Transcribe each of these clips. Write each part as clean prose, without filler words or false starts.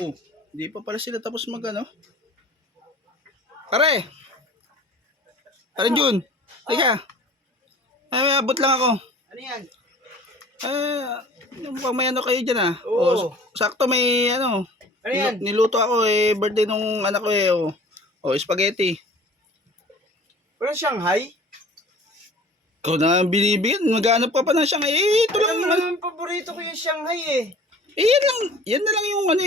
Oh, hindi pa pala sila tapos mag ano. Pare! Pare Jun! Teka! May abot lang ako. Ano yan? Yung pang may ano kayo dyan ah. Oo. Sakto may ano. Ano yan? Niluto ako birthday nung anak ko spaghetti. Walang Shanghai? Ikaw na ang binibigyan. Maghanap ka pa ng Shanghai. Ito lang Alam mo naman. naman paborito ko yung Shanghai eh. Yan na lang yung ano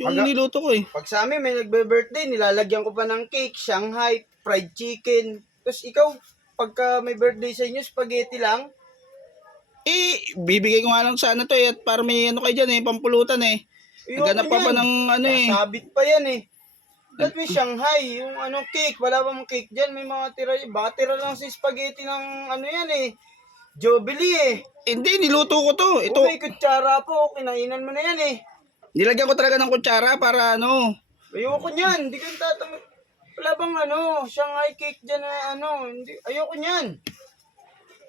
yung Aga. niluto ko Pag sa amin may nagbe-birthday, nilalagyan ko pa ng cake, Shanghai, fried chicken. Tapos ikaw, pagka may birthday sa inyo, spaghetti lang. Bibigay ko nga lang sana to at para may ano kayo dyan pampulutan Naghanap pa pa ng ano Sabit pa yan eh. Ba't may Shanghai, yung ano cake, wala bang cake dyan, may mga tira, baka tira lang si spaghetti ng ano yan eh. Jollibee eh. Hindi, niluto ko to. Ito, May kutsara po, kinainan mo na yan eh. nilagyan ko talaga ng kutsara para ano. Ayoko niyan, hindi ko tatanggap. Wala bang ano, Shanghai cake dyan na ano, hindi, ayoko niyan.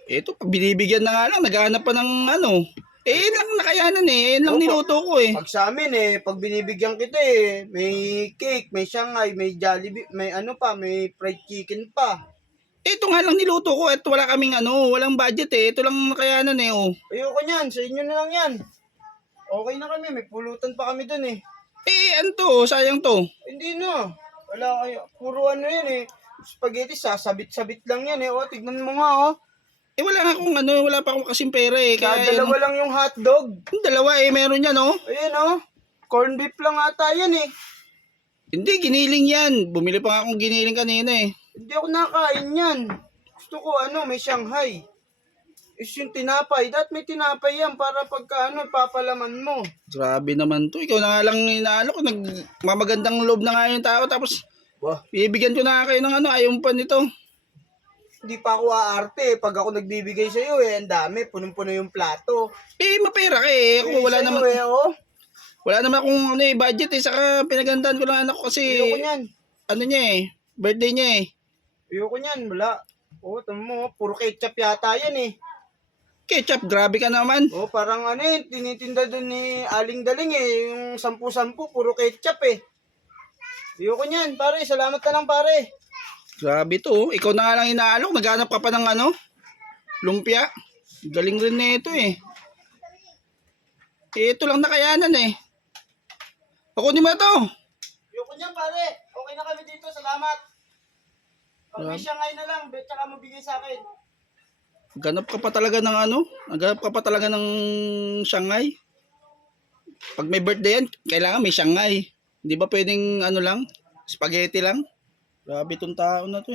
Ito, binibigyan na nga lang, naghahanap pa ng ano. Yan lang nakayanan yan lang niluto ko Pag sa amin pag binibigyan kita may cake, may Shanghai, may Jollibee, may ano pa, may fried chicken pa. Ito nga lang niluto ko at wala kaming ano, walang budget Ito lang nakayanan Ayoko niyan, sa inyo na lang yan. Okay na kami, may pulutan pa kami dun eh. Ano to, sayang to. Hindi na, wala kayo, puro ano yan spaghetti, sasabit-sabit lang yan O, tignan mo nga Wala nga akong ano, wala pa akong kasing pera Kaya dalawa lang yung hotdog. Dalawa meron yan Ayan corn beef lang ata yan Hindi, giniling yan. Bumili pa nga akong giniling kanina Hindi ako nakain yan. Gusto ko may Shanghai. Is yung tinapay. May tinapay yan para pagka papalaman mo. Grabe naman to. Ikaw na nga lang inaano ko. Nagmamagandang loob na nga yung tao. Tapos, bibigyan ko na kayo ng ano. Ayaw pa nito. Hindi pa ako aarte. Pag ako nagbibigay sa iyo ang dami. Punong-puno yung plato. Mapera ka Ako wala naman. Wala naman akong budget Saka pinagandaan ko lang anak ko kasi. Ayoko niyan. Ano niya birthday niya Ayoko niyan. Wala. Tama mo. Puro ketchup yata yan Ketchup, grabe ka naman. Parang tinitinda doon ni Aling Daling yung 10-10 puro ketchup Ayoko niyan, pare. Salamat na lang, pare. Grabe to. Ikaw na nga lang inaalok. Naghanap ka pa ng ano? Lumpia. Galing rin na ito Ito lang nakayanan Pakunin mo to. Ayoko niyan, pare. Okay na kami dito. Salamat. Pag may Shanghai na lang, tsaka mabigay sa akin. Naghanap ka pa talaga ng ano? Naghanap ka pa talaga ng Shanghai? Pag may birthday yan, kailangan may Shanghai. Hindi ba pwedeng ano lang? Spaghetti lang? Grabe tong tao na to